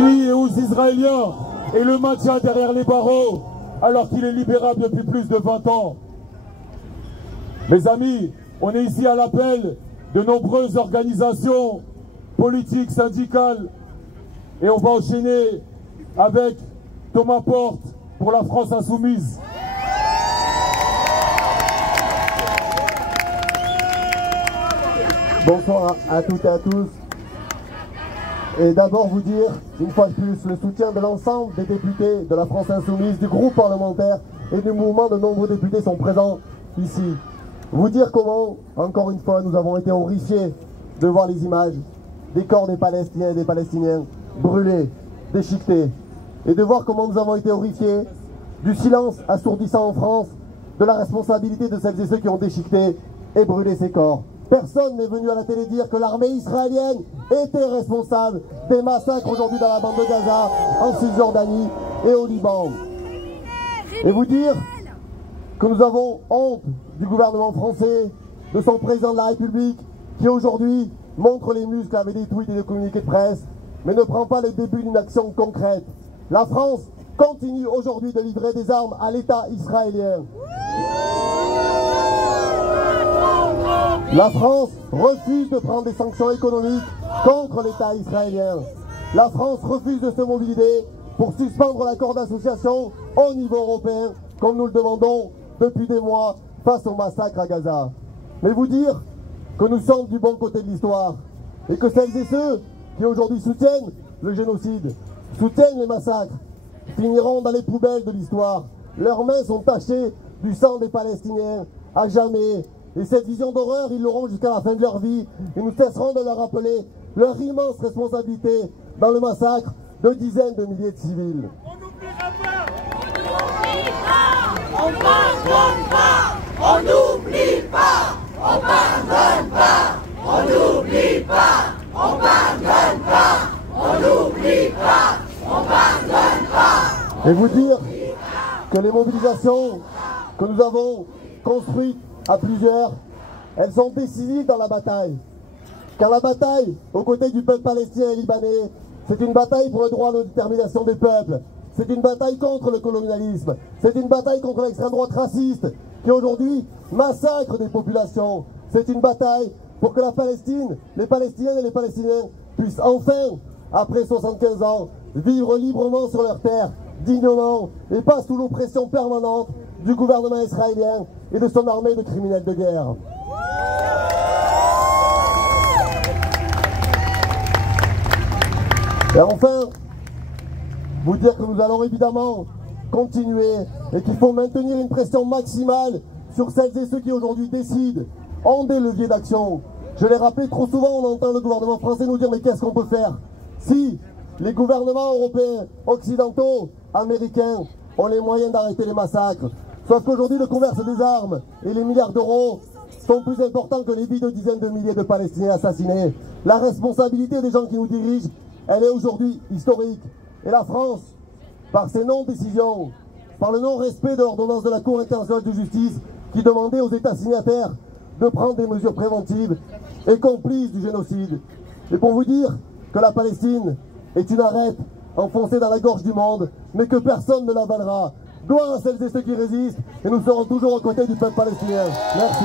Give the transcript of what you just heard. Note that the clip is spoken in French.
Et aux Israéliens et le maintien derrière les barreaux alors qu'il est libérable depuis plus de 20 ans. Mes amis, on est ici à l'appel de nombreuses organisations politiques, syndicales, et on va enchaîner avec Thomas Porte pour la France Insoumise. Bonsoir à toutes et à tous. Et d'abord vous dire, une fois de plus, le soutien de l'ensemble des députés de la France Insoumise, du groupe parlementaire et du mouvement. De nombreux députés sont présents ici. Vous dire comment, encore une fois, nous avons été horrifiés de voir les images des corps des Palestiniens et des Palestiniens brûlés, déchiquetés. Et de voir comment nous avons été horrifiés du silence assourdissant en France, de la responsabilité de celles et ceux qui ont déchiqueté et brûlé ces corps. Personne n'est venu à la télé dire que l'armée israélienne était responsable des massacres aujourd'hui dans la bande de Gaza, en Cisjordanie et au Liban. Et vous dire que nous avons honte du gouvernement français, de son président de la République, qui aujourd'hui montre les muscles avec des tweets et des communiqués de presse, mais ne prend pas le début d'une action concrète. La France continue aujourd'hui de livrer des armes à l'État israélien. La France refuse de prendre des sanctions économiques contre l'État israélien. La France refuse de se mobiliser pour suspendre l'accord d'association au niveau européen, comme nous le demandons depuis des mois face au massacre à Gaza. Mais vous dire que nous sommes du bon côté de l'histoire et que celles et ceux qui aujourd'hui soutiennent le génocide, soutiennent les massacres, finiront dans les poubelles de l'histoire. Leurs mains sont tachées du sang des Palestiniens à jamais. Et cette vision d'horreur, ils l'auront jusqu'à la fin de leur vie. Et nous cesserons de leur rappeler leur immense responsabilité dans le massacre de dizaines de milliers de civils. On n'oubliera pas. On pardonne pas. On n'oublie pas. On pardonne pas. On n'oublie pas. On pardonne pas. On n'oublie pas. On pardonne pas. Et vous dire que les mobilisations que nous avons construites à plusieurs, elles sont décisives dans la bataille. Car la bataille aux côtés du peuple palestinien et libanais, c'est une bataille pour le droit de détermination des peuples. C'est une bataille contre le colonialisme. C'est une bataille contre l'extrême droite raciste qui aujourd'hui massacre des populations. C'est une bataille pour que la Palestine, les Palestiniennes et les Palestiniens puissent enfin, après 75 ans, vivre librement sur leur terre, dignement, et pas sous l'oppression permanente du gouvernement israélien et de son armée de criminels de guerre. Et enfin, vous dire que nous allons évidemment continuer et qu'il faut maintenir une pression maximale sur celles et ceux qui aujourd'hui décident, ont des leviers d'action. Je l'ai rappelé, trop souvent on entend le gouvernement français nous dire mais qu'est-ce qu'on peut faire? Si les gouvernements européens, occidentaux, américains ont les moyens d'arrêter les massacres, sauf qu'aujourd'hui le commerce des armes et les milliards d'euros sont plus importants que les vies de dizaines de milliers de Palestiniens assassinés. La responsabilité des gens qui nous dirigent, elle est aujourd'hui historique. Et la France, par ses non-décisions, par le non-respect de l'ordonnance de la Cour internationale de justice qui demandait aux États signataires de prendre des mesures préventives, est complice du génocide. Et pour vous dire que la Palestine est une arête enfoncée dans la gorge du monde, mais que personne ne l'avalera. Gloire à celles et ceux qui résistent, et nous serons toujours aux côtés du peuple palestinien. Merci.